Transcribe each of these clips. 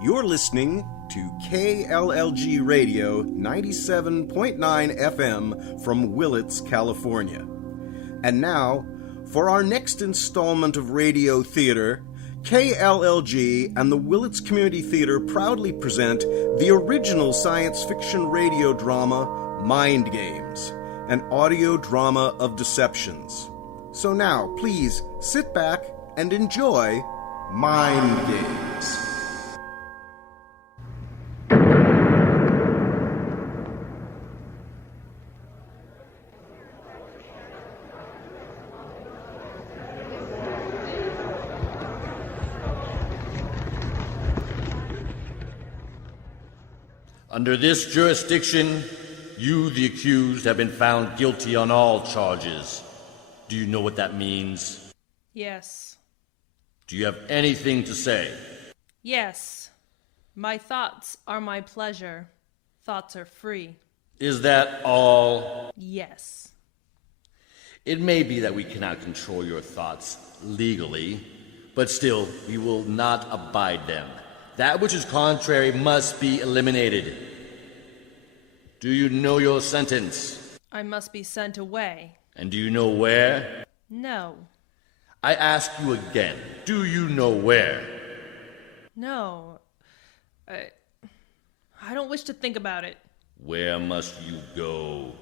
You're listening to KLLG Radio 97.9 FM from Willits, California. And now, for our next installment of radio theater, KLLG and the Willits Community Theatre proudly present the original science fiction radio drama, Mind Games, an audio drama of deceptions. So now, please sit back and enjoy Mind Games. Under this jurisdiction, you, the accused, have been found guilty on all charges. Do you know what that means? Yes. Do you have anything to say? Yes. My thoughts are my pleasure. Thoughts are free. Is that all? Yes. It may be that we cannot control your thoughts legally, but still, we will not abide them. That which is contrary must be eliminated. Do you know your sentence? I must be sent away. And do you know where? No. I ask you again, do you know where? No. I don't wish to think about it. Where must you go?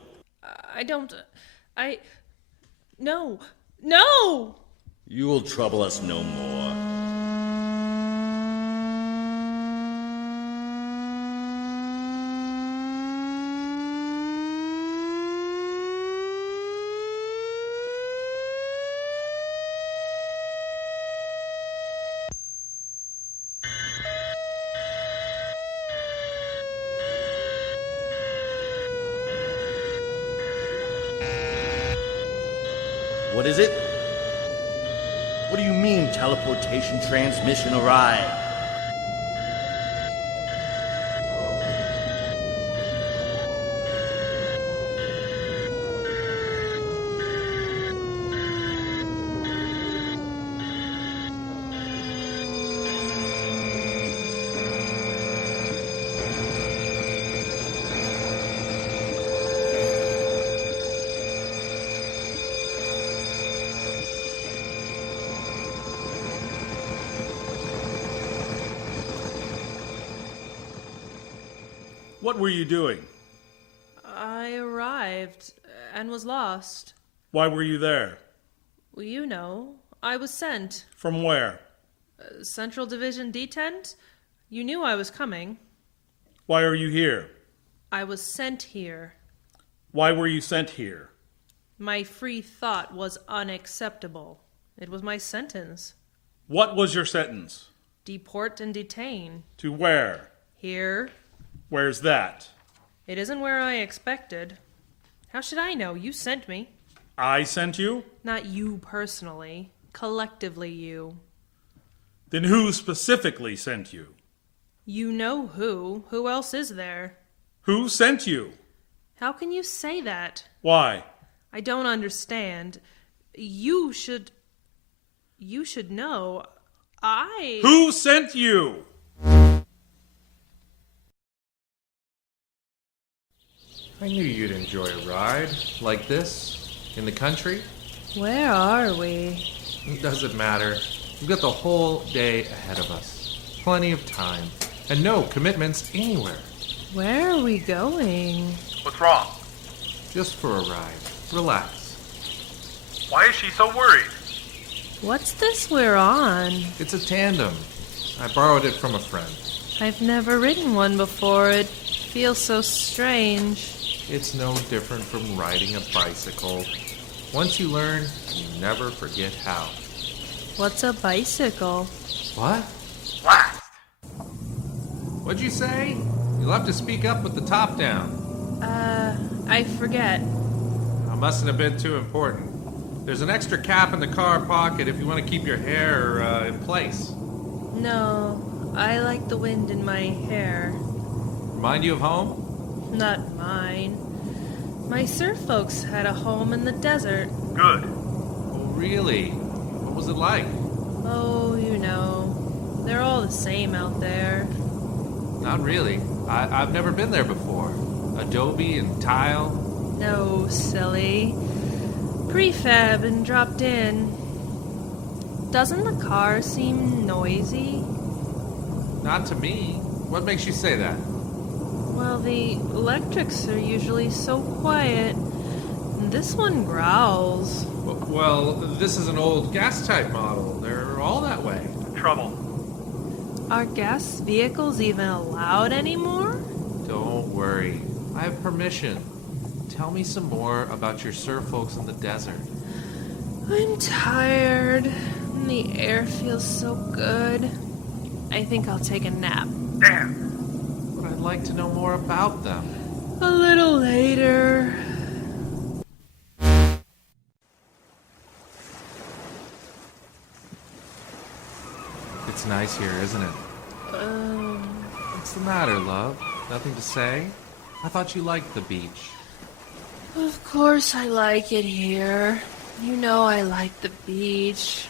No! No! You will trouble us no more. What is it? What do you mean, teleportation transmission arrived? What were you doing? I arrived and was lost. Why were you there? Well, you know, I was sent. From where? Central Division Detent? You knew I was coming. Why are you here? I was sent here. Why were you sent here? My free thought was unacceptable. It was my sentence. What was your sentence? Deport and detain. To where? Here. Where's that? It isn't where I expected. How should I know? You sent me. I sent you? Not you personally. Collectively you. Then who specifically sent you? You know who. Who else is there? Who sent you? How can you say that? Why? I don't understand. You should know. Who sent you? I knew you'd enjoy a ride like this in the country. Where are we? It doesn't matter. We've got the whole day ahead of us. Plenty of time. And no commitments anywhere. Where are we going? What's wrong? Just for a ride. Relax. Why is she so worried? What's this we're on? It's a tandem. I borrowed it from a friend. I've never ridden one before. It feels so strange. It's no different from riding a bicycle. Once you learn, you never forget how. What's a bicycle? What? Blast! What'd you say? You'll have to speak up with the top down. I forget. It mustn't have been too important. There's an extra cap in the car pocket if you want to keep your hair in place. No, I like the wind in my hair. Remind you of home? Not mine. My surf folks had a home in the desert. Good. Oh, really? What was it like? Oh, you know. They're all the same out there. Not really. I've never been there before. Adobe and tile. No, silly. Prefab and dropped in. Doesn't the car seem noisy? Not to me. What makes you say that? Well, the electrics are usually so quiet. This one growls. Well, this is an old gas-type model. They're all that way. Trouble. Are gas vehicles even allowed anymore? Don't worry. I have permission. Tell me some more about your surf folks in the desert. I'm tired. And the air feels so good. I think I'll take a nap. Damn. But I'd like to know more about them. A little later. It's nice here, isn't it? What's the matter, love? Nothing to say? I thought you liked the beach. Of course I like it here. You know I like the beach.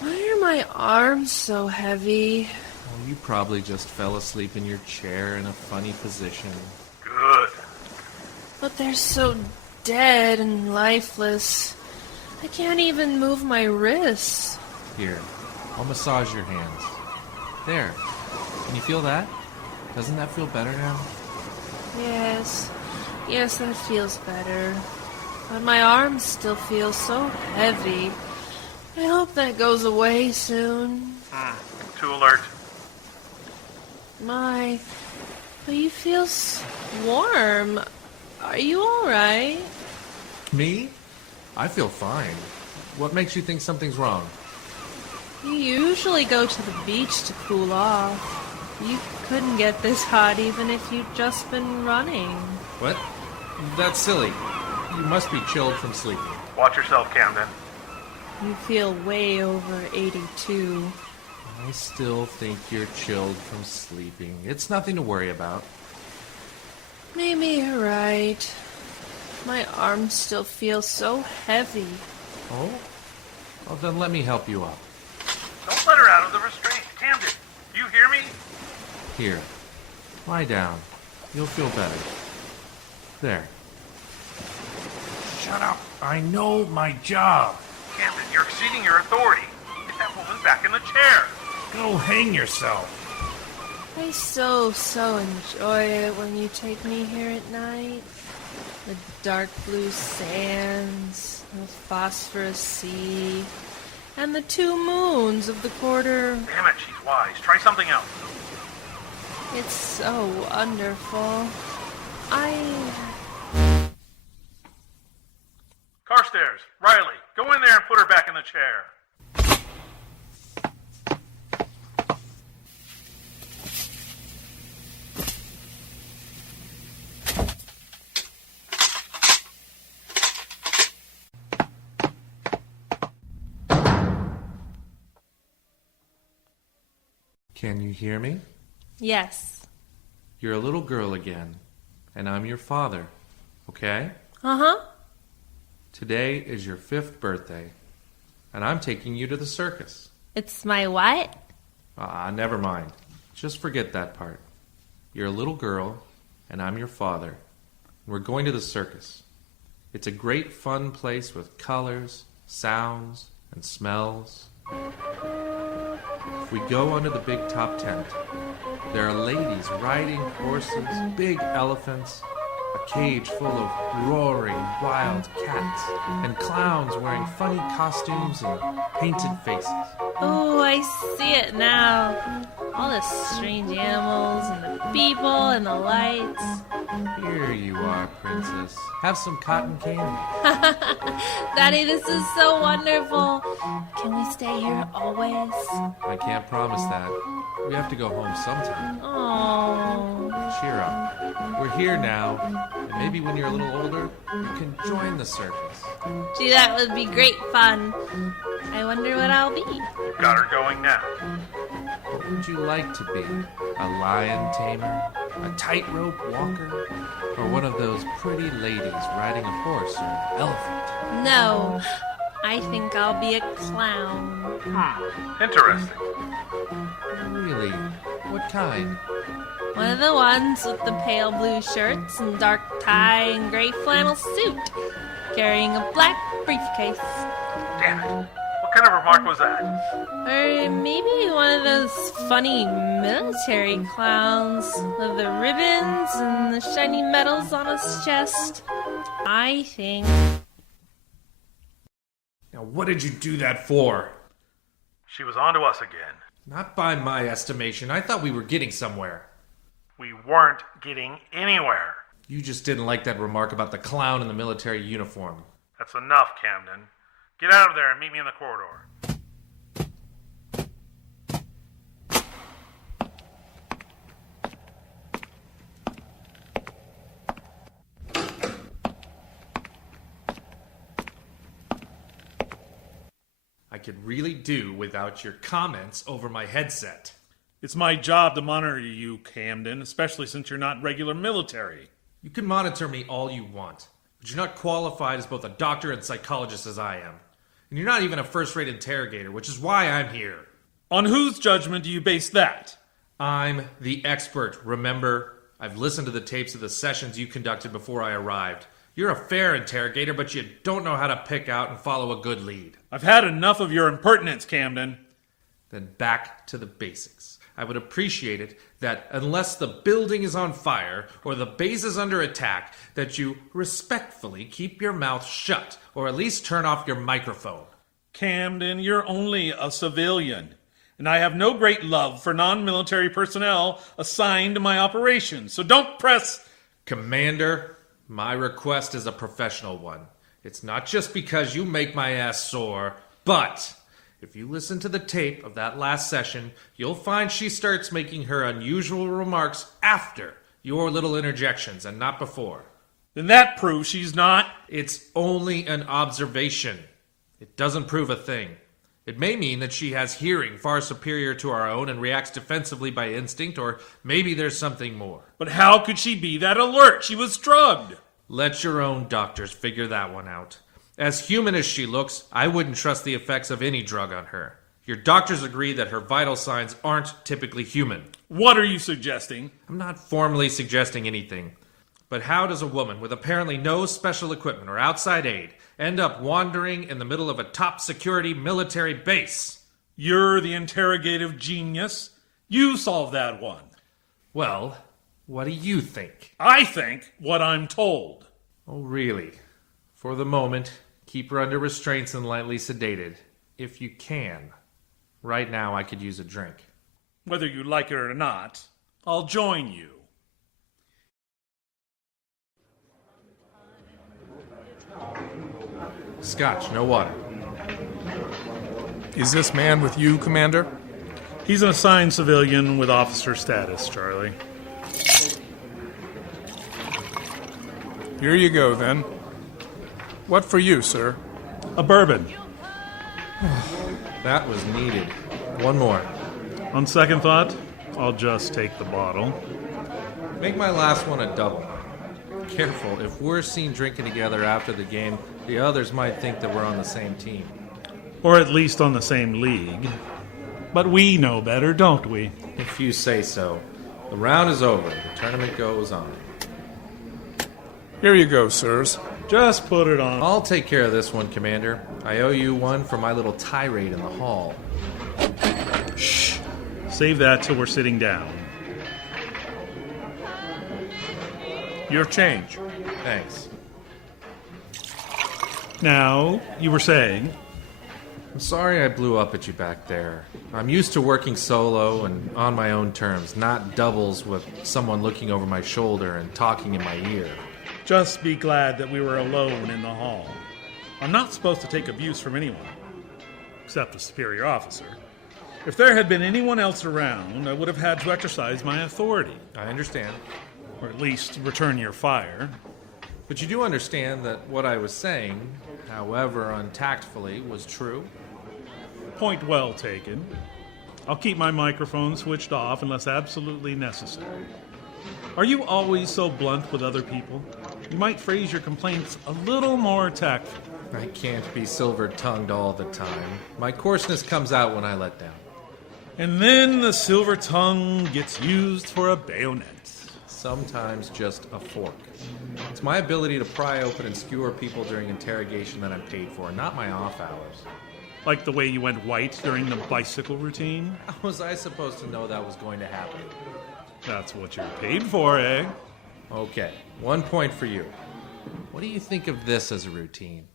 Why are my arms so heavy? Well, you probably just fell asleep in your chair in a funny position. Good. But they're so dead and lifeless. I can't even move my wrists. Here, I'll massage your hands. There. Can you feel that? Doesn't that feel better now? Yes, that feels better. But my arms still feel so heavy. I hope that goes away soon. Too alert. My, but you feel warm. Are you alright? Me? I feel fine. What makes you think something's wrong? You usually go to the beach to cool off. You couldn't get this hot even if you'd just been running. What? That's silly. You must be chilled from sleeping. Watch yourself, Camden. You feel way over 82. I still think you're chilled from sleeping. It's nothing to worry about. Maybe you're right. My arms still feel so heavy. Oh? Well, then let me help you up. Don't let her out of the restraint. Camden, do you hear me? Here. Lie down. You'll feel better. There. Shut up. I know my job. Camden, you're exceeding your authority. Get that woman back in the chair. Go hang yourself. I so enjoy it when you take me here at night. The dark blue sands, the phosphorus sea, and the 2 moons of the quarter. Damn it, she's wise. Try something else. It's so wonderful. Carstairs, Riley, go in there and put her back in the chair. Can you hear me? Yes. You're a little girl again, and I'm your father, okay? Uh-huh. Today is your 5th birthday, and I'm taking you to the circus. It's my what? Never mind. Just forget that part. You're a little girl, and I'm your father. We're going to the circus. It's a great fun place with colors, sounds, and smells. We go under the big top tent. There are ladies riding horses, big elephants, a cage full of roaring wild cats, and clowns wearing funny costumes and painted faces. Oh, I see it now. All the strange animals and the people and the lights. Here you are, princess. Have some cotton candy. Daddy, this is so wonderful. Can we stay here always? I can't promise that. We have to go home sometime. Oh. Cheer up. We're here now, and maybe when you're a little older, you can join the circus. Gee, that would be great fun. I wonder what I'll be. Got her going now. What would you like to be? A lion tamer? A tightrope walker? Or one of those pretty ladies riding a horse or an elephant? No, I think I'll be a clown. Interesting. Really? What kind? One of the ones with the pale blue shirts and dark tie and gray flannel suit, carrying a black briefcase. Damn it. What kind of remark was that? Or maybe one of those funny military clowns with the ribbons and the shiny medals on his chest. I think... Now, what did you do that for? She was onto us again. Not by my estimation. I thought we were getting somewhere. We weren't getting anywhere. You just didn't like that remark about the clown in the military uniform. That's enough, Camden. Get out of there and meet me in the corridor. I could really do without your comments over my headset. It's my job to monitor you, Camden, especially since you're not regular military. You can monitor me all you want, but you're not qualified as both a doctor and psychologist as I am. And you're not even a first-rate interrogator, which is why I'm here. On whose judgment do you base that? I'm the expert, remember? I've listened to the tapes of the sessions you conducted before I arrived. You're a fair interrogator, but you don't know how to pick out and follow a good lead. I've had enough of your impertinence, Camden. Then back to the basics. I would appreciate it that unless the building is on fire or the base is under attack, that you respectfully keep your mouth shut or at least turn off your microphone. Camden, you're only a civilian, and I have no great love for non-military personnel assigned to my operations, so don't press... Commander, my request is a professional one. It's not just because you make my ass sore, but... if you listen to the tape of that last session, you'll find she starts making her unusual remarks after your little interjections and not before. Then that proves she's not... It's only an observation. It doesn't prove a thing. It may mean that she has hearing far superior to our own and reacts defensively by instinct, or maybe there's something more. But how could she be that alert? She was drugged. Let your own doctors figure that one out. As human as she looks, I wouldn't trust the effects of any drug on her. Your doctors agree that her vital signs aren't typically human. What are you suggesting? I'm not formally suggesting anything. But how does a woman with apparently no special equipment or outside aid end up wandering in the middle of a top security military base? You're the interrogative genius. You solve that one. Well, what do you think? I think what I'm told. Oh, really? For the moment, keep her under restraints and lightly sedated, if you can. Right now, I could use a drink. Whether you like it or not, I'll join you. Scotch, no water. Is this man with you, Commander? He's an assigned civilian with officer status, Charley. Here you go, then. What for you, sir? A bourbon. That was needed. One more. On second thought, I'll just take the bottle. Make my last one a double. Careful, if we're seen drinking together after the game, the others might think that we're on the same team. Or at least on the same league. But we know better, don't we? If you say so. The round is over. The tournament goes on. Here you go, sirs. Just put it on. I'll take care of this one, Commander. I owe you one for my little tirade in the hall. Shh. Save that till we're sitting down. Your change. Thanks. Now, you were saying? I'm sorry I blew up at you back there. I'm used to working solo and on my own terms, not doubles with someone looking over my shoulder and talking in my ear. Just be glad that we were alone in the hall. I'm not supposed to take abuse from anyone, except a superior officer. If there had been anyone else around, I would have had to exercise my authority. I understand. Or at least return your fire. But you do understand that what I was saying, however untactfully, was true? Point well taken. I'll keep my microphone switched off unless absolutely necessary. Are you always so blunt with other people? You might phrase your complaints a little more tactfully. I can't be silver-tongued all the time. My coarseness comes out when I let down. And then the silver tongue gets used for a bayonet. Sometimes just a fork. It's my ability to pry open and skewer people during interrogation that I'm paid for, not my off hours. Like the way you went white during the bicycle routine? How was I supposed to know that was going to happen? That's what you're paid for, eh? Okay, 1 point for you. What do you think of this as a routine?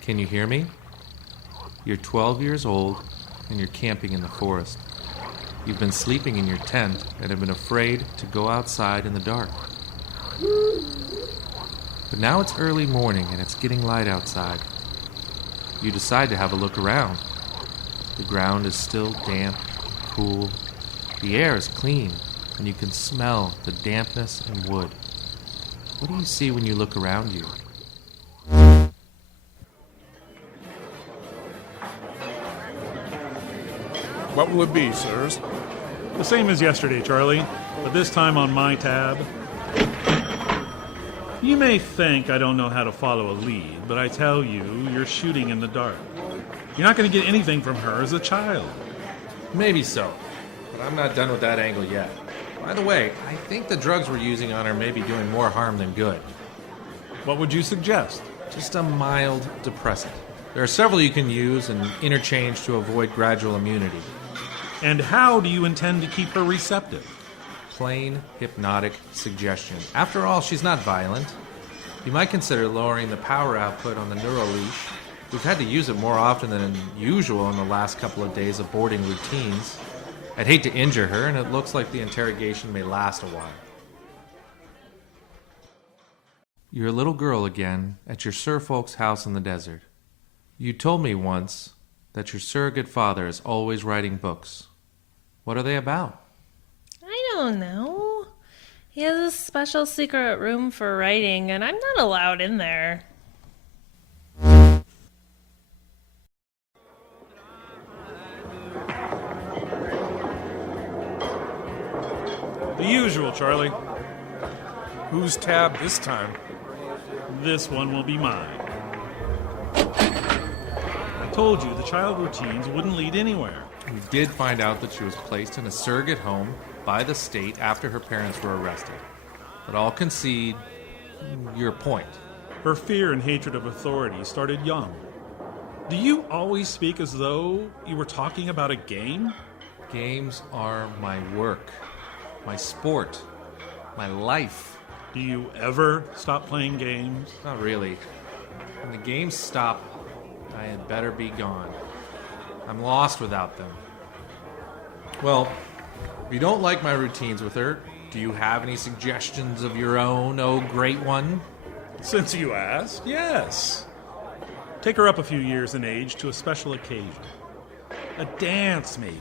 Can you hear me? You're 12 years old and you're camping in the forest. You've been sleeping in your tent and have been afraid to go outside in the dark. But now it's early morning and it's getting light outside. You decide to have a look around. The ground is still damp, cool. The air is clean and you can smell the dampness and wood. What do you see when you look around you? What will it be, sirs? The same as yesterday, Charlie, but this time on my tab. You may think I don't know how to follow a lead, but I tell you, you're shooting in the dark. You're not going to get anything from her as a child. Maybe so, but I'm not done with that angle yet. By the way, I think the drugs we're using on her may be doing more harm than good. What would you suggest? Just a mild depressant. There are several you can use and interchange to avoid gradual immunity. And how do you intend to keep her receptive? Plain hypnotic suggestion. After all, she's not violent. You might consider lowering the power output on the neural leash. We've had to use it more often than usual in the last couple of days of boarding routines. I'd hate to injure her, and it looks like the interrogation may last a while. You're a little girl again at your Sir Folks' house in the desert. You told me once that your surrogate father is always writing books. What are they about? I don't know. He has a special secret room for writing, and I'm not allowed in there. The usual, Charlie. Whose tab this time? This one will be mine. I told you the child routines wouldn't lead anywhere. We did find out that she was placed in a surrogate home by the state after her parents were arrested. But I'll concede your point. Her fear and hatred of authority started young. Do you always speak as though you were talking about a game? Games are my work, my sport, my life. Do you ever stop playing games? Not really. When the games stop, I had better be gone. I'm lost without them. Well, if you don't like my routines with her, do you have any suggestions of your own, oh great one? Since you asked, yes. Take her up a few years in age to a special occasion. A dance, maybe.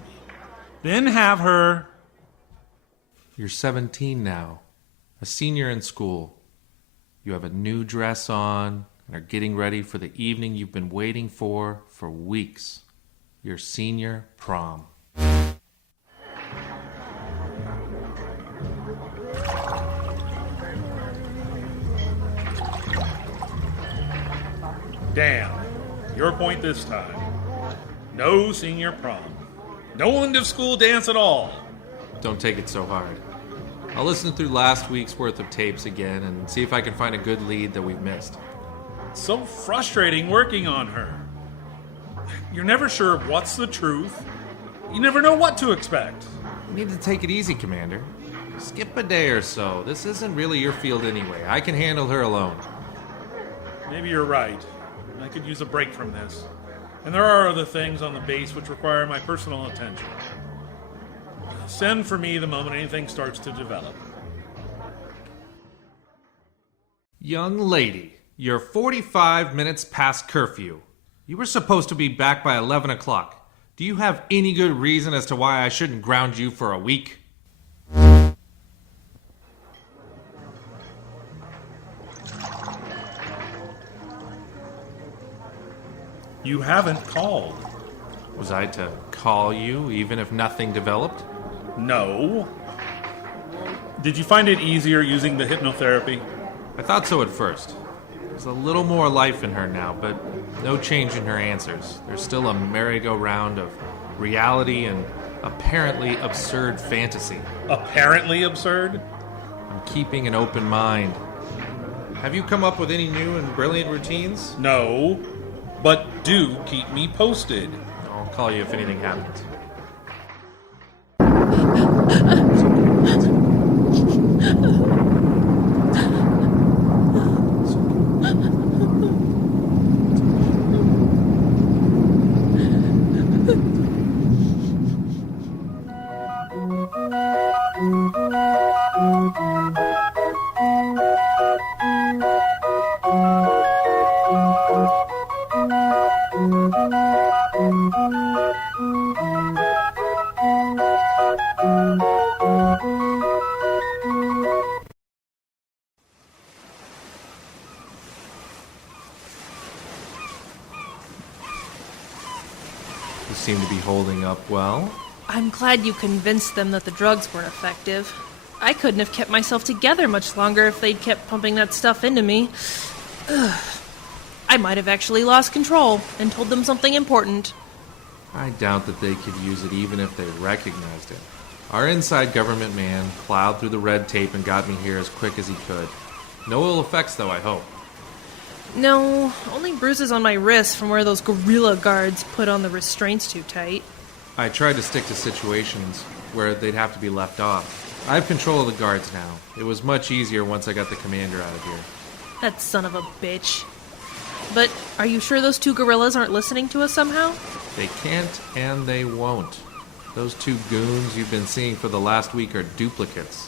Then have her... You're 17 now, a senior in school. You have a new dress on and are getting ready for the evening you've been waiting for weeks. Your senior prom. Damn. Your point this time. No senior prom. No end of school dance at all. Don't take it so hard. I'll listen through last week's worth of tapes again and see if I can find a good lead that we've missed. It's so frustrating working on her. You're never sure what's the truth. You never know what to expect. You need to take it easy, Commander. Skip a day or so. This isn't really your field anyway. I can handle her alone. Maybe you're right. I could use a break from this. And there are other things on the base which require my personal attention. Send for me the moment anything starts to develop. Young lady, you're 45 minutes past curfew. You were supposed to be back by 11 o'clock. Do you have any good reason as to why I shouldn't ground you for a week? You haven't called. Was I to call you even if nothing developed? No. Did you find it easier using the hypnotherapy? I thought so at first. There's a little more life in her now, but no change in her answers. There's still a merry-go-round of reality and apparently absurd fantasy. Apparently absurd? I'm keeping an open mind. Have you come up with any new and brilliant routines? No, but do keep me posted. I'll call you if anything happens. You seem to be holding up well. I'm glad you convinced them that the drugs weren't effective. I couldn't have kept myself together much longer if they'd kept pumping that stuff into me. Ugh. I might have actually lost control and told them something important. I doubt that they could use it even if they recognized it. Our inside government man plowed through the red tape and got me here as quick as he could. No ill effects, though, I hope. No, only bruises on my wrists from where those gorilla guards put on the restraints too tight. I tried to stick to situations where they'd have to be left off. I have control of the guards now. It was much easier once I got the commander out of here. That son of a bitch. But are you sure those two gorillas aren't listening to us somehow? They can't and they won't. Those two goons you've been seeing for the last week are duplicates.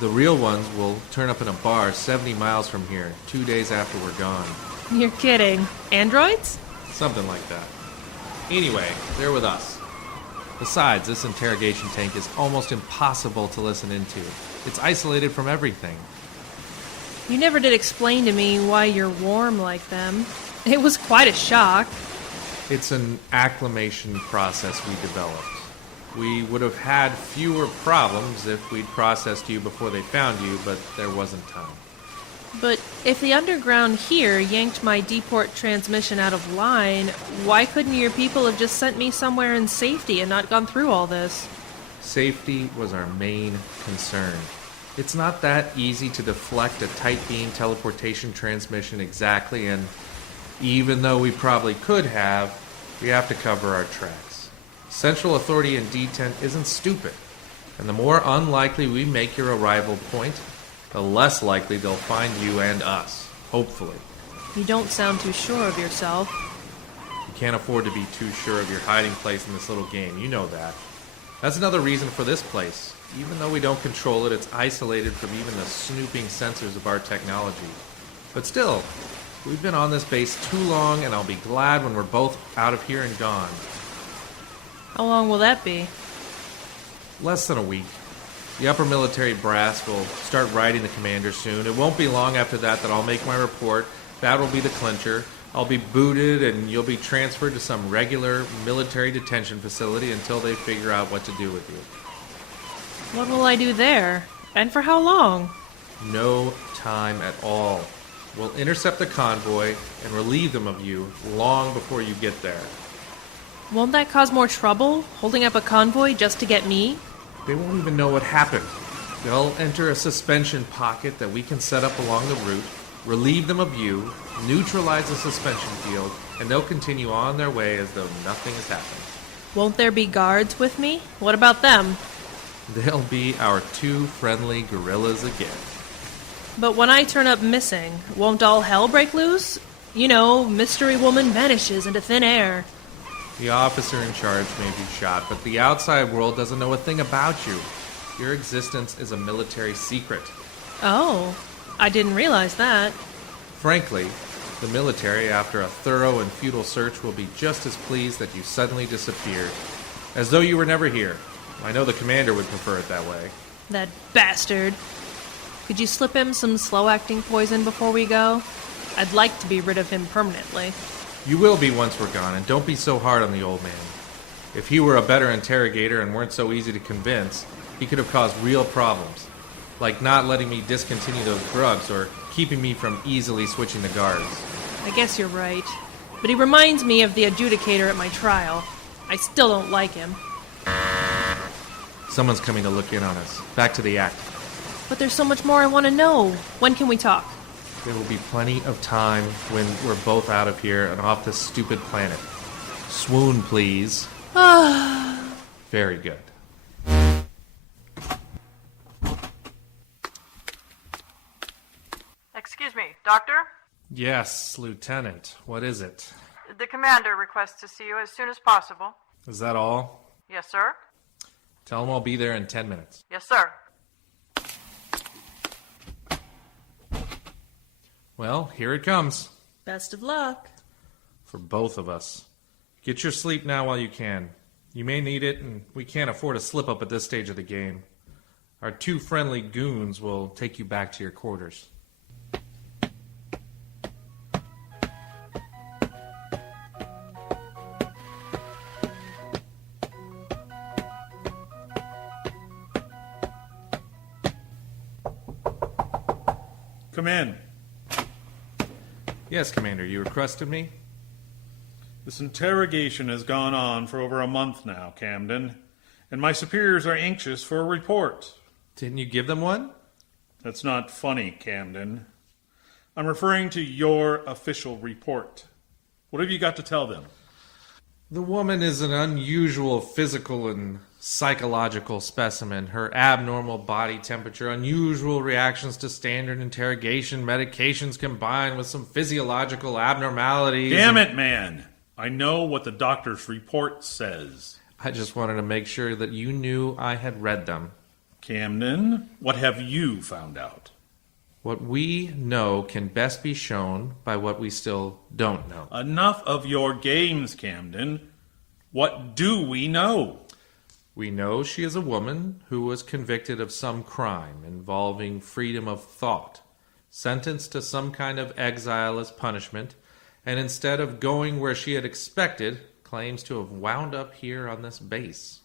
The real ones will turn up in a bar 70 miles from here, 2 days after we're gone. You're kidding. Androids? Something like that. Anyway, they're with us. Besides, this interrogation tank is almost impossible to listen into. It's isolated from everything. You never did explain to me why you're warm like them. It was quite a shock. It's an acclimation process we developed. We would have had fewer problems if we'd processed you before they found you, but there wasn't time. But if the underground here yanked my deport transmission out of line, why couldn't your people have just sent me somewhere in safety and not gone through all this? Safety was our main concern. It's not that easy to deflect a tight beam teleportation transmission exactly, and even though we probably could have, we have to cover our tracks. Central authority in detent isn't stupid, and the more unlikely we make your arrival point, the less likely they'll find you and us, hopefully. You don't sound too sure of yourself. You can't afford to be too sure of your hiding place in this little game, you know that. That's another reason for this place. Even though we don't control it, it's isolated from even the snooping sensors of our technology. But still, we've been on this base too long, and I'll be glad when we're both out of here and gone. How long will that be? Less than a week. The upper military brass will start writing the commander soon. It won't be long after that I'll make my report. That will be the clincher. I'll be booted, and you'll be transferred to some regular military detention facility until they figure out what to do with you. What will I do there? And for how long? No time at all. We'll intercept the convoy and relieve them of you long before you get there. Won't that cause more trouble, holding up a convoy just to get me? They won't even know what happened. They'll enter a suspension pocket that we can set up along the route, relieve them of you, neutralize the suspension field, and they'll continue on their way as though nothing has happened. Won't there be guards with me? What about them? They'll be our two friendly gorillas again. But when I turn up missing, won't all hell break loose? You know, mystery woman vanishes into thin air. The officer in charge may be shot, but the outside world doesn't know a thing about you. Your existence is a military secret. Oh, I didn't realize that. Frankly, the military, after a thorough and futile search, will be just as pleased that you suddenly disappeared, as though you were never here. I know the commander would prefer it that way. That bastard. Could you slip him some slow-acting poison before we go? I'd like to be rid of him permanently. You will be once we're gone, and don't be so hard on the old man. If he were a better interrogator and weren't so easy to convince, he could have caused real problems. Like not letting me discontinue those drugs or keeping me from easily switching to guards. I guess you're right. But he reminds me of the adjudicator at my trial. I still don't like him. Someone's coming to look in on us. Back to the act. But there's so much more I want to know. When can we talk? There will be plenty of time when we're both out of here and off this stupid planet. Swoon, please. Very good. Excuse me, Doctor? Yes, Lieutenant. What is it? The commander requests to see you as soon as possible. Is that all? Yes, sir. Tell him I'll be there in 10 minutes. Yes, sir. Well, here it comes. Best of luck. For both of us. Get your sleep now while you can. You may need it, and we can't afford a slip-up at this stage of the game. Our two friendly goons will take you back to your quarters. Come in. Yes, Commander, you requested me? This interrogation has gone on for over a month now, Camden, and my superiors are anxious for a report. Didn't you give them one? That's not funny, Camden. I'm referring to your official report. What have you got to tell them? The woman is an unusual physical and psychological specimen. Her abnormal body temperature, unusual reactions to standard interrogation, medications combined with some physiological abnormalities. Damn it, man! I know what the doctor's report says. I just wanted to make sure that you knew I had read them. Camden, what have you found out? What we know can best be shown by what we still don't know. Enough of your games, Camden. What do we know? We know she is a woman who was convicted of some crime involving freedom of thought, sentenced to some kind of exile as punishment, and instead of going where she had expected, claims to have wound up here on this base.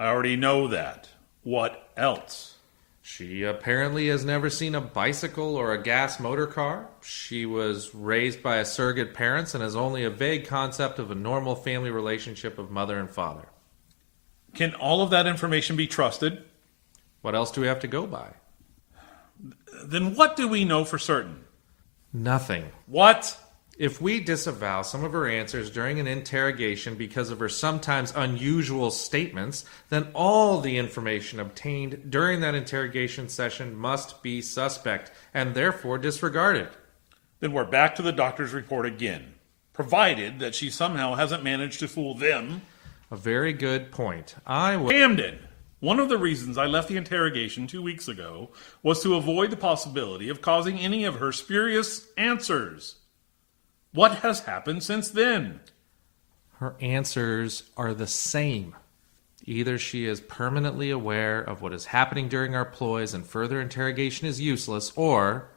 I already know that. What else? She apparently has never seen a bicycle or a gas motor car. She was raised by surrogate parents and has only a vague concept of a normal family relationship of mother and father. Can all of that information be trusted? What else do we have to go by? Then what do we know for certain? Nothing. What? If we disavow some of her answers during an interrogation because of her sometimes unusual statements, then all the information obtained during that interrogation session must be suspect and therefore disregarded. Then we're back to the doctor's report again, provided that she somehow hasn't managed to fool them. A very good point. Camden! One of the reasons I left the interrogation 2 weeks ago was to avoid the possibility of causing any of her spurious answers. What has happened since then? Her answers are the same. Either she is permanently aware of what is happening during our ploys and further interrogation is useless, or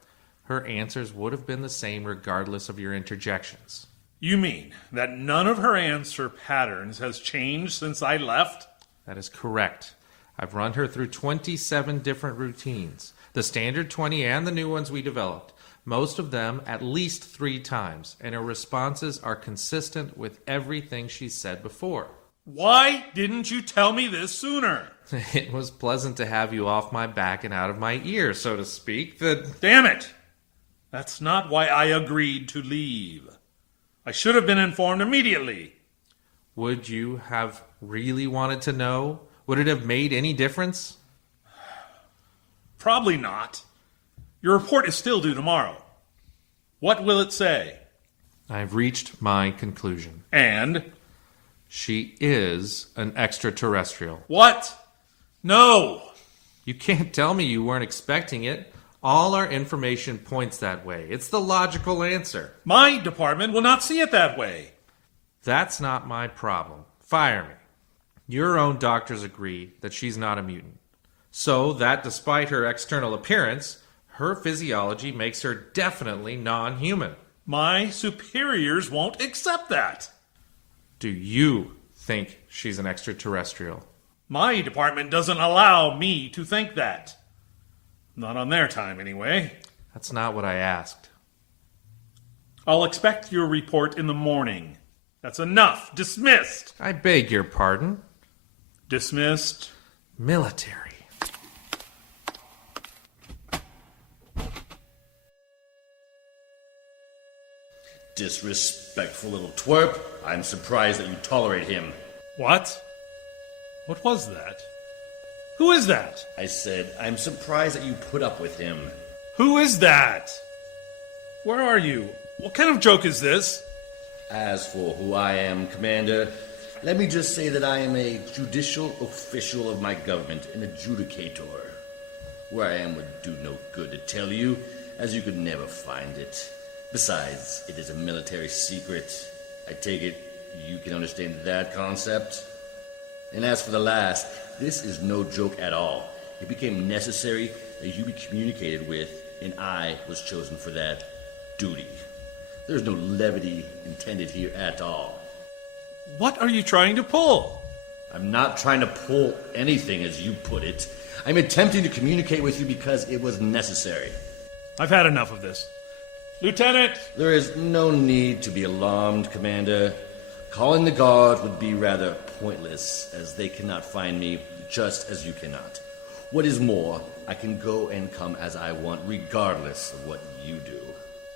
her answers would have been the same regardless of your interjections. You mean that none of her answer patterns has changed since I left? That is correct. I've run her through 27 different routines, the standard 20 and the new ones we developed. Most of them at least 3 times, and her responses are consistent with everything she's said before. Why didn't you tell me this sooner? It was pleasant to have you off my back and out of my ear, so to speak. Damn it! That's not why I agreed to leave. I should have been informed immediately. Would you have really wanted to know? Would it have made any difference? Probably not. Your report is still due tomorrow. What will it say? I've reached my conclusion. And? She is an extraterrestrial. What? No! You can't tell me you weren't expecting it. All our information points that way. It's the logical answer. My department will not see it that way. That's not my problem. Fire me. Your own doctors agree that she's not a mutant. So that despite her external appearance, her physiology makes her definitely non-human. My superiors won't accept that. Do you think she's an extraterrestrial? My department doesn't allow me to think that. Not on their time, anyway. That's not what I asked. I'll expect your report in the morning. That's enough. Dismissed. I beg your pardon. Dismissed. Military. Disrespectful little twerp. I'm surprised that you tolerate him. What? What was that? Who is that? I said, I'm surprised that you put up with him. Who is that? Where are you? What kind of joke is this? As for who I am, Commander, let me just say that I am a judicial official of my government, an adjudicator. Where I am would do no good to tell you, as you could never find it. Besides, it is a military secret. I take it you can understand that concept? And as for the last, this is no joke at all. It became necessary that you be communicated with, and I was chosen for that duty. There's no levity intended here at all. What are you trying to pull? I'm not trying to pull anything, as you put it. I'm attempting to communicate with you because it was necessary. I've had enough of this. Lieutenant! There is no need to be alarmed, Commander. Calling the guards would be rather pointless, as they cannot find me, just as you cannot. What is more, I can go and come as I want, regardless of what you do.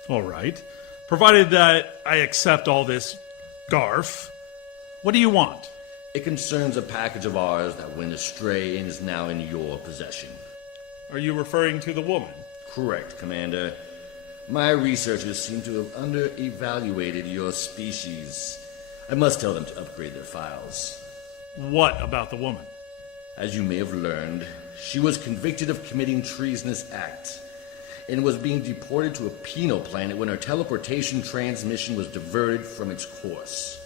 All right. Provided that I accept all this garf. What do you want? It concerns a package of ours that went astray and is now in your possession. Are you referring to the woman? Correct, Commander. My researchers seem to have under-evaluated your species. I must tell them to upgrade their files. What about the woman? As you may have learned, she was convicted of committing treasonous act and was being deported to a penal planet when her teleportation transmission was diverted from its course.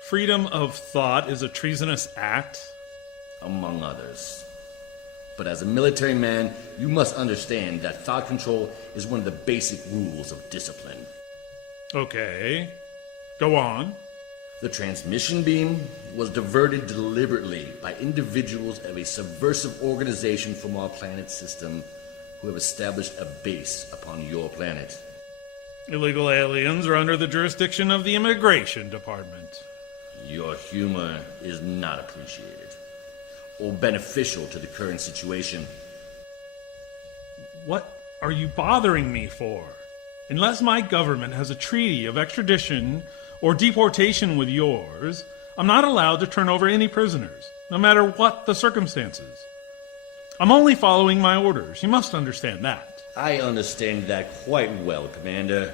Freedom of thought is a treasonous act? Among others. But as a military man, you must understand that thought control is one of the basic rules of discipline. Okay. Go on. The transmission beam was diverted deliberately by individuals of a subversive organization from our planet system who have established a base upon your planet. Illegal aliens are under the jurisdiction of the Immigration Department. Your humor is not appreciated or beneficial to the current situation. What are you bothering me for? Unless my government has a treaty of extradition or deportation with yours, I'm not allowed to turn over any prisoners, no matter what the circumstances. I'm only following my orders. You must understand that. I understand that quite well, Commander,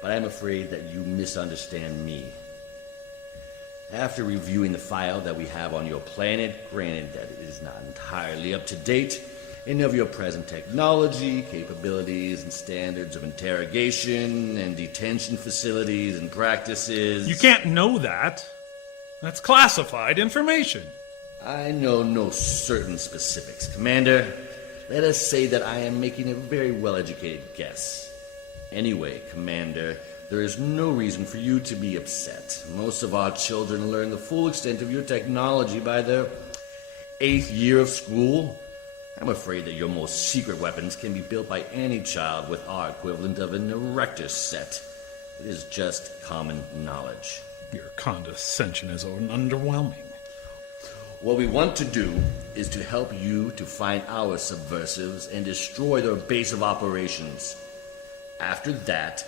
but I'm afraid that you misunderstand me. After reviewing the file that we have on your planet, granted that it is not entirely up to date, and of your present technology, capabilities, and standards of interrogation and detention facilities and practices... You can't know that. That's classified information. I know no certain specifics, Commander. Let us say that I am making a very well-educated guess. Anyway, Commander, there is no reason for you to be upset. Most of our children learn the full extent of your technology by their 8th year of school. I'm afraid that your most secret weapons can be built by any child with our equivalent of an erector set. It is just common knowledge. Your condescension is underwhelming. What we want to do is to help you to find our subversives and destroy their base of operations. After that,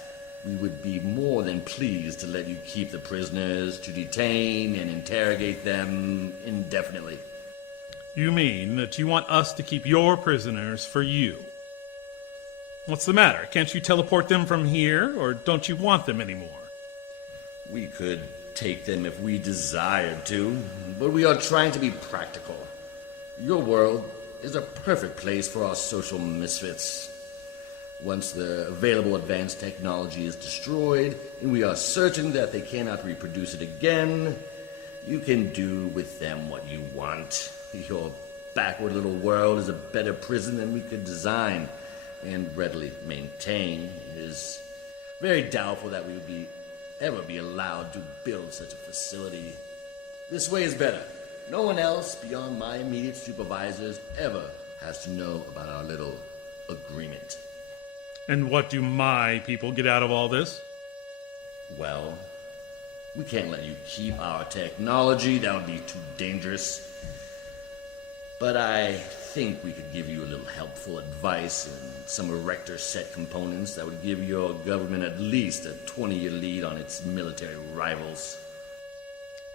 we would be more than pleased to let you keep the prisoners, to detain and interrogate them indefinitely. You mean that you want us to keep your prisoners for you? What's the matter? Can't you teleport them from here, or don't you want them anymore? We could take them if we desired to, but we are trying to be practical. Your world is a perfect place for our social misfits. Once the available advanced technology is destroyed, and we are certain that they cannot reproduce it again, you can do with them what you want. Your backward little world is a better prison than we could design and readily maintain. It is very doubtful that we would ever be allowed to build such a facility. This way is better. No one else beyond my immediate supervisors ever has to know about our little agreement. And what do my people get out of all this? Well, we can't let you keep our technology. That would be too dangerous. But I think we could give you a little helpful advice and some erector set components that would give your government at least a 20-year lead on its military rivals.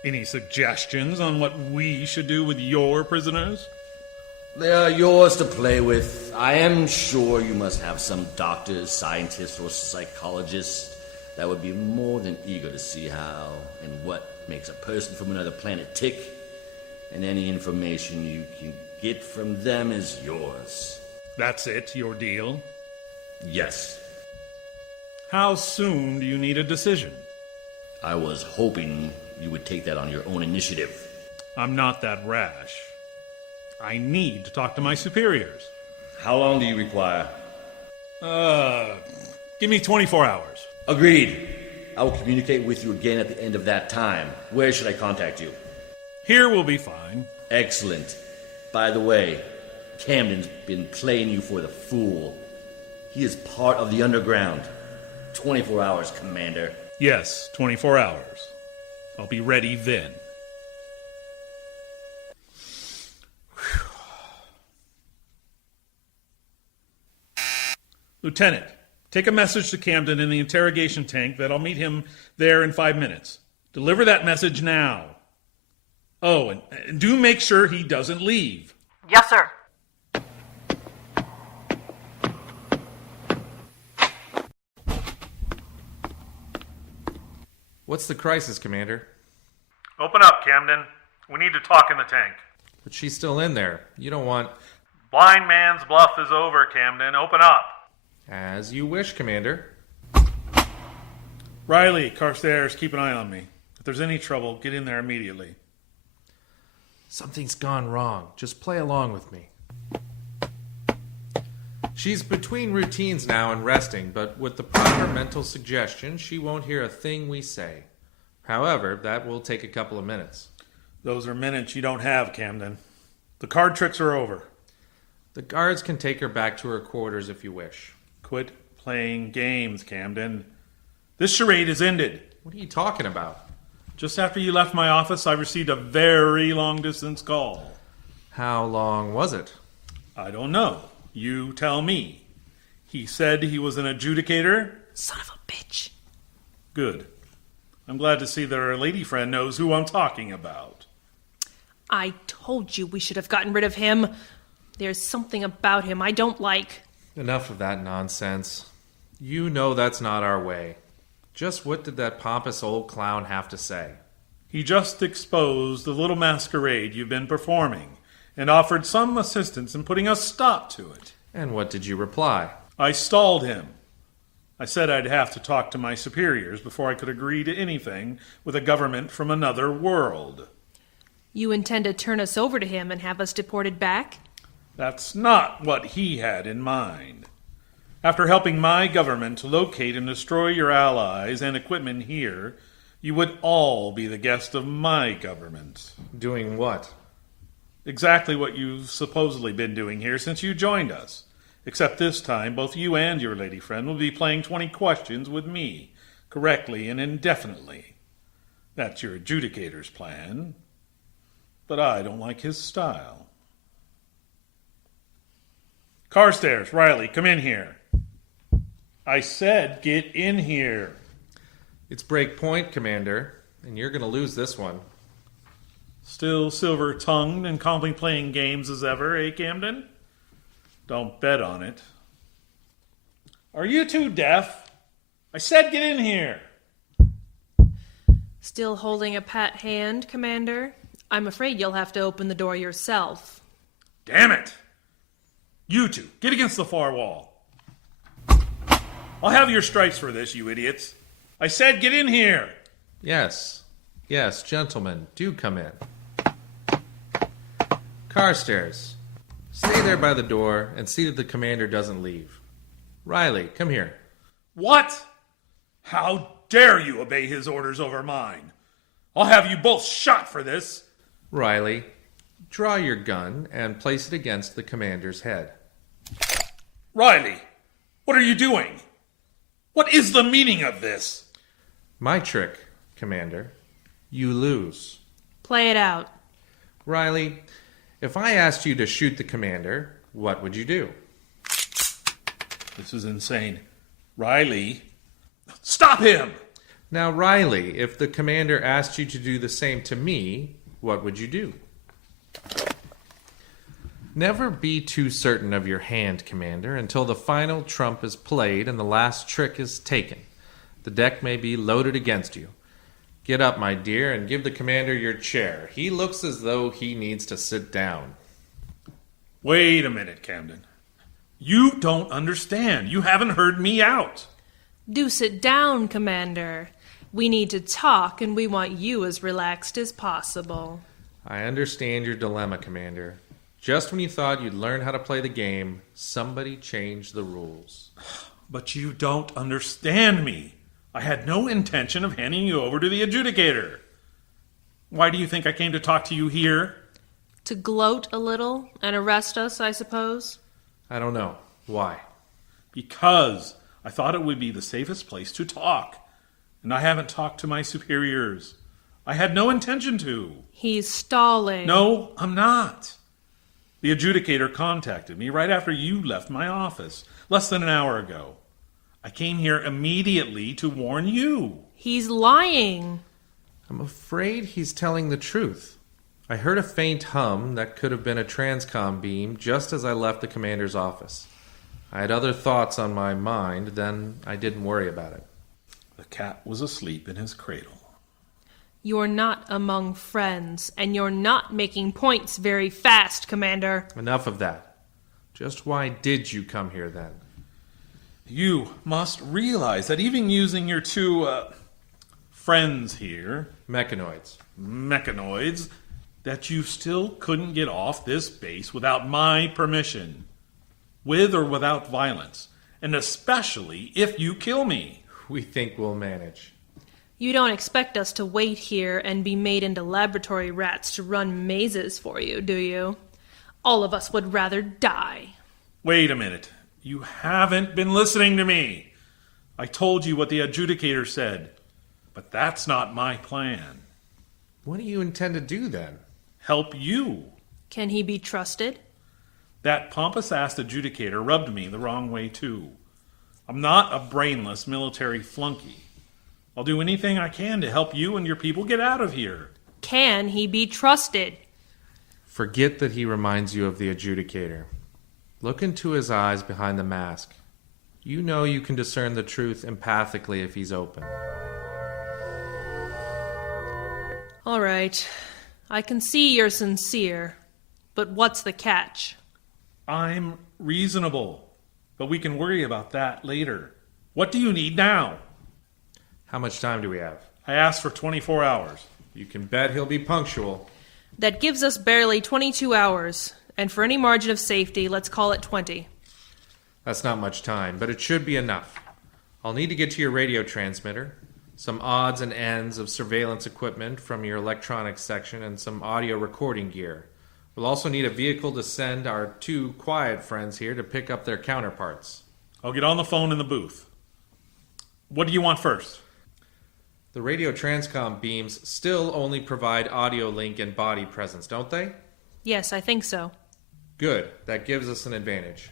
Any suggestions on what we should do with your prisoners? They are yours to play with. I am sure you must have some doctors, scientists, or psychologists that would be more than eager to see how and what makes a person from another planet tick. And any information you can get from them is yours. That's it, your deal? Yes. How soon do you need a decision? I was hoping you would take that on your own initiative. I'm not that rash. I need to talk to my superiors. How long do you require? Give me 24 hours. Agreed. I will communicate with you again at the end of that time. Where should I contact you? Here will be fine. Excellent. By the way, Camden's been playing you for the fool. He is part of the underground. 24 hours, Commander. Yes, 24 hours. I'll be ready then. Lieutenant, take a message to Camden in the interrogation tank that I'll meet him there in 5 minutes. Deliver that message now. Oh, and do make sure he doesn't leave. Yes, sir. What's the crisis, Commander? Open up, Camden. We need to talk in the tank. But she's still in there. You don't want... Blind man's bluff is over, Camden. Open up. As you wish, Commander. Riley, Carstairs, keep an eye on me. If there's any trouble, get in there immediately. Something's gone wrong. Just play along with me. She's between routines now and resting, but with the proper mental suggestion, she won't hear a thing we say. However, that will take a couple of minutes. Those are minutes you don't have, Camden. The card tricks are over. The guards can take her back to her quarters if you wish. Quit playing games, Camden. This charade is ended. What are you talking about? Just after you left my office, I received a very long-distance call. How long was it? I don't know. You tell me. He said he was an adjudicator. Son of a bitch. Good. I'm glad to see that our lady friend knows who I'm talking about. I told you we should have gotten rid of him. There's something about him I don't like. Enough of that nonsense. You know that's not our way. Just what did that pompous old clown have to say? He just exposed the little masquerade you've been performing and offered some assistance in putting a stop to it. And what did you reply? I stalled him. I said I'd have to talk to my superiors before I could agree to anything with a government from another world. You intend to turn us over to him and have us deported back? That's not what he had in mind. After helping my government to locate and destroy your allies and equipment here, you would all be the guest of my government. Doing what? Exactly what you've supposedly been doing here since you joined us. Except this time, both you and your lady friend will be playing 20 questions with me, correctly and indefinitely. That's your adjudicator's plan. But I don't like his style. Carstairs, Riley, come in here. I said get in here. It's break point, Commander, and you're going to lose this one. Still silver-tongued and calmly playing games as ever, eh, Camden? Don't bet on it. Are you two deaf? I said get in here. Still holding a pat hand, Commander? I'm afraid you'll have to open the door yourself. Damn it! You two, get against the far wall. I'll have your stripes for this, you idiots. I said get in here. Yes, gentlemen, do come in. Carstairs, stay there by the door and see that the commander doesn't leave. Riley, come here. What? How dare you obey his orders over mine? I'll have you both shot for this. Riley, draw your gun and place it against the commander's head. Riley, what are you doing? What is the meaning of this? My trick, Commander. You lose. Play it out. Riley, if I asked you to shoot the commander, what would you do? This is insane. Riley, stop him! Now, Riley, if the commander asked you to do the same to me, what would you do? Never be too certain of your hand, Commander, until the final trump is played and the last trick is taken. The deck may be loaded against you. Get up, my dear, and give the commander your chair. He looks as though he needs to sit down. Wait a minute, Camden. You don't understand. You haven't heard me out. Do sit down, Commander. We need to talk, and we want you as relaxed as possible. I understand your dilemma, Commander. Just when you thought you'd learn how to play the game, somebody changed the rules. But you don't understand me. I had no intention of handing you over to the adjudicator. Why do you think I came to talk to you here? To gloat a little and arrest us, I suppose? I don't know. Why? Because I thought it would be the safest place to talk. And I haven't talked to my superiors. I had no intention to. He's stalling. No, I'm not. The adjudicator contacted me right after you left my office, less than an hour ago. I came here immediately to warn you. He's lying. I'm afraid he's telling the truth. I heard a faint hum that could have been a transcom beam just as I left the commander's office. I had other thoughts on my mind, then I didn't worry about it. The cat was asleep in his cradle. You're not among friends, and you're not making points very fast, Commander. Enough of that. Just why did you come here then? You must realize that even using your two, friends here, Mechanoids, that you still couldn't get off this base without my permission. With or without violence. And especially if you kill me. We think we'll manage. You don't expect us to wait here and be made into laboratory rats to run mazes for you, do you? All of us would rather die. Wait a minute. You haven't been listening to me. I told you what the adjudicator said. But that's not my plan. What do you intend to do then? Help you. Can he be trusted? That pompous-assed adjudicator rubbed me the wrong way, too. I'm not a brainless military flunky. I'll do anything I can to help you and your people get out of here. Can he be trusted? Forget that he reminds you of the adjudicator. Look into his eyes behind the mask. You know you can discern the truth empathically if he's open. All right. I can see you're sincere. But what's the catch? I'm reasonable. But we can worry about that later. What do you need now? How much time do we have? I asked for 24 hours. You can bet he'll be punctual. That gives us barely 22 hours. And for any margin of safety, let's call it 20. That's not much time, but it should be enough. I'll need to get to your radio transmitter, some odds and ends of surveillance equipment from your electronics section, and some audio recording gear. We'll also need a vehicle to send our two quiet friends here to pick up their counterparts. I'll get on the phone in the booth. What do you want first? The radio transcom beams still only provide audio link and body presence, don't they? Yes, I think so. Good. That gives us an advantage.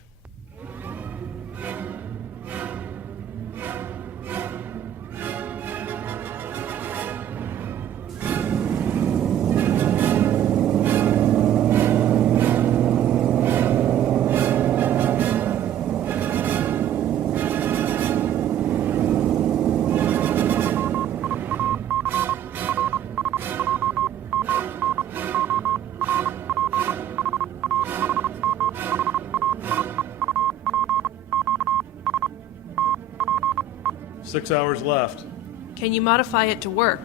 Six hours left. Can you modify it to work?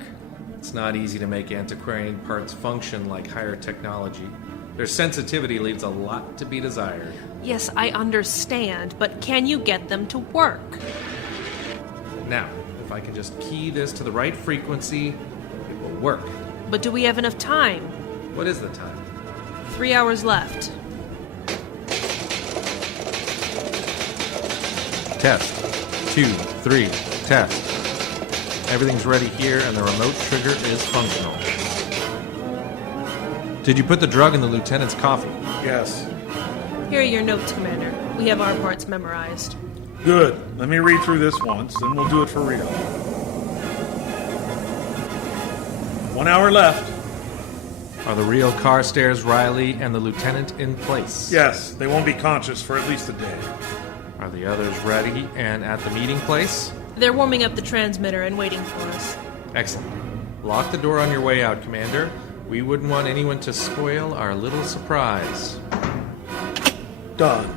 It's not easy to make antiquarian parts function like higher technology. Their sensitivity leaves a lot to be desired. Yes, I understand, but can you get them to work? Now, if I can just key this to the right frequency, it will work. But do we have enough time? What is the time? 3 hours left. Test. 2, 3, test. Everything's ready here, and the remote trigger is functional. Did you put the drug in the lieutenant's coffee? Yes. Here are your notes, Commander. We have our parts memorized. Good. Let me read through this once, then we'll do it for real. 1 hour left. Are the real Carstairs, Riley, and the lieutenant in place? Yes, they won't be conscious for at least a day. Are the others ready and at the meeting place? They're warming up the transmitter and waiting for us. Excellent. Lock the door on your way out, Commander. We wouldn't want anyone to spoil our little surprise. Done.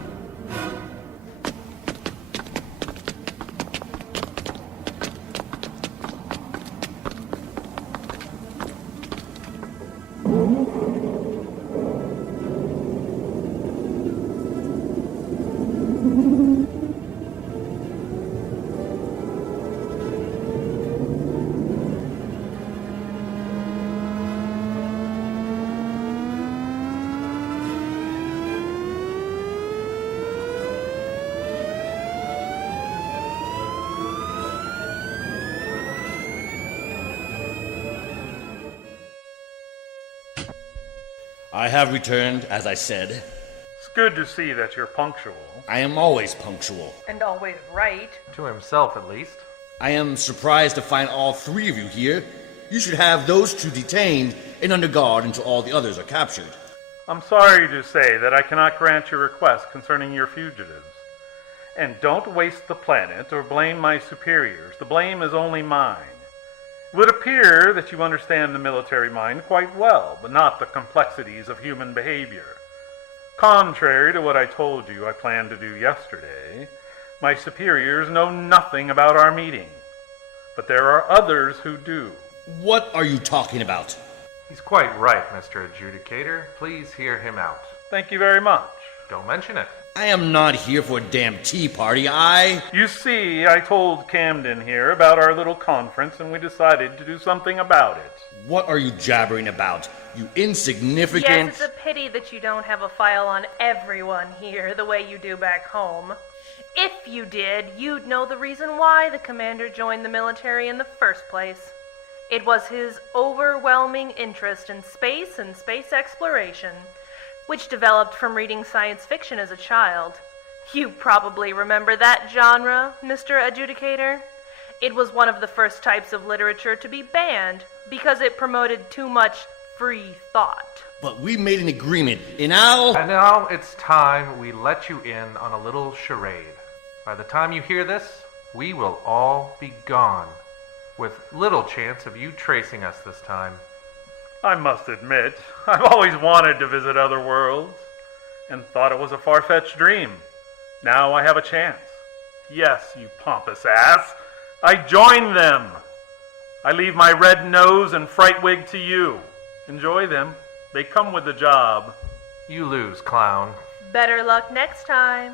I have returned, as I said. It's good to see that you're punctual. I am always punctual. And always right. To himself, at least. I am surprised to find all three of you here. You should have those two detained and under guard until all the others are captured. I'm sorry to say that I cannot grant your request concerning your fugitives. And don't waste the planet or blame my superiors. The blame is only mine. It would appear that you understand the military mind quite well, but not the complexities of human behavior. Contrary to what I told you I planned to do yesterday, my superiors know nothing about our meeting. But there are others who do. What are you talking about? He's quite right, Mr. Adjudicator. Please hear him out. Thank you very much. Don't mention it. I am not here for a damn tea party. You see, I told Camden here about our little conference, and we decided to do something about it. What are you jabbering about, you insignificant... Yes, it's a pity that you don't have a file on everyone here the way you do back home. If you did, you'd know the reason why the commander joined the military in the first place. It was his overwhelming interest in space and space exploration, which developed from reading science fiction as a child. You probably remember that genre, Mr. Adjudicator. It was one of the first types of literature to be banned because it promoted too much free thought. But we made an agreement, and now it's time we let you in on a little charade. By the time you hear this, we will all be gone, with little chance of you tracing us this time. I must admit, I've always wanted to visit other worlds, and thought it was a far-fetched dream. Now I have a chance. Yes, you pompous ass. I join them. I leave my red nose and fright wig to you. Enjoy them. They come with the job. You lose, clown. Better luck next time.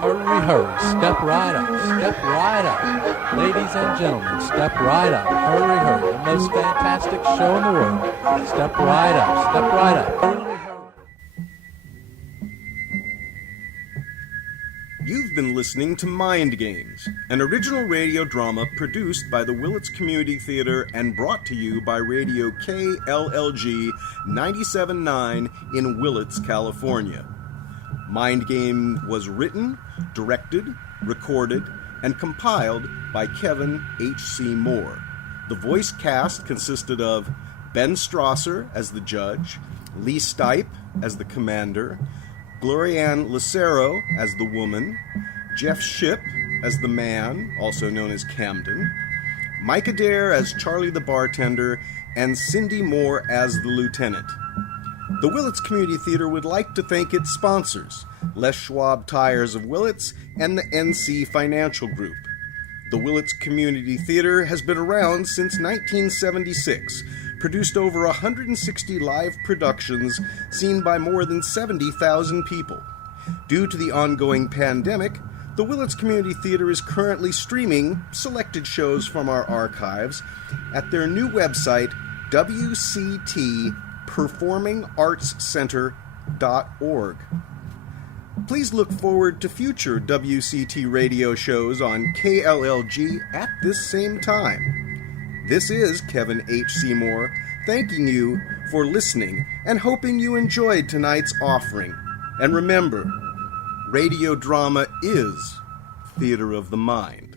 Hurry, hurry, step right up, step right up. Ladies and gentlemen, step right up. Hurry, hurry, the most fantastic show in the world. Step right up, step right up. Hurry, hurry. You've been listening to Mind Games, an original radio drama produced by the Willits Community Theatre and brought to you by Radio KLLG 97.9 in Willits, California. Mind Game was written, directed, recorded, and compiled by Kevin H.C. Mohr. The voice cast consisted of Ben Strasser as the judge, Lee Stipe as the commander, Gloriann Lucero as the woman, Jeff Shipp as the man, also known as Camden, Mike Adair as Charley the bartender, and Cindi Mohr as the lieutenant. The Willits Community Theatre would like to thank its sponsors, Les Schwab Tires of Willits and the NC Financial Group. The Willits Community Theatre has been around since 1976, produced over 160 live productions seen by more than 70,000 people. Due to the ongoing pandemic, the Willits Community Theatre is currently streaming selected shows from our archives at their new website, wctperformingartscenter.org. Please look forward to future WCT radio shows on KLLG at this same time. This is Kevin H. Seymour, thanking you for listening and hoping you enjoyed tonight's offering. And remember, radio drama is theater of the mind.